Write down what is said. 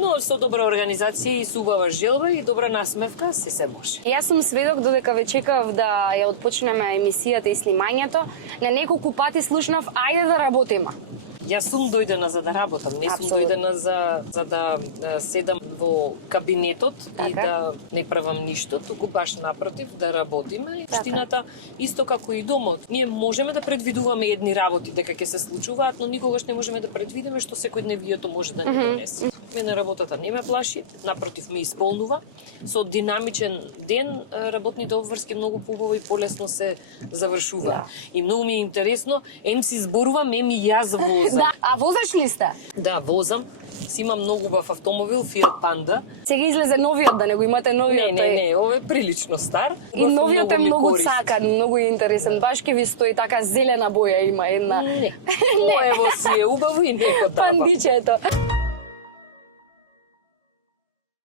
Но со добра организација и субава желба и добра насмевка се може. Јас сум сведок додека ве чекав да ја отпочнеме емисијата и снимањето, на неколку пати слушнав ајде да работиме. Јас сум дојдена за да работам, не сум дојдена за да седам во кабинетот и да не правам ништо, туку баш напротив да работиме. Вштината исто како и домот. Ние можеме да предвидуваме едни работи дека ќе се случуваат, но никогаш не можеме да предвидиме што секојдневието може да ни донесе. Мене работата не ме плаши, напротив ме исполнува. Со динамичен ден работните обврски многу поубаво и полесно се завршува. И многу ми е интересно, ем си зборувам, ем и јас возам. Да, а возаш ли сте? Да, возам. Си имам многу убав автомобил, Fiat Panda. Сега излезе новиот, да не го имате новиот. Не, ова е прилично стар. И новиот е многу цакан, многу интересен. Баш ке ви стои така зелена боја има една. Не. Моево си е убаво и некој таба. Пандичето.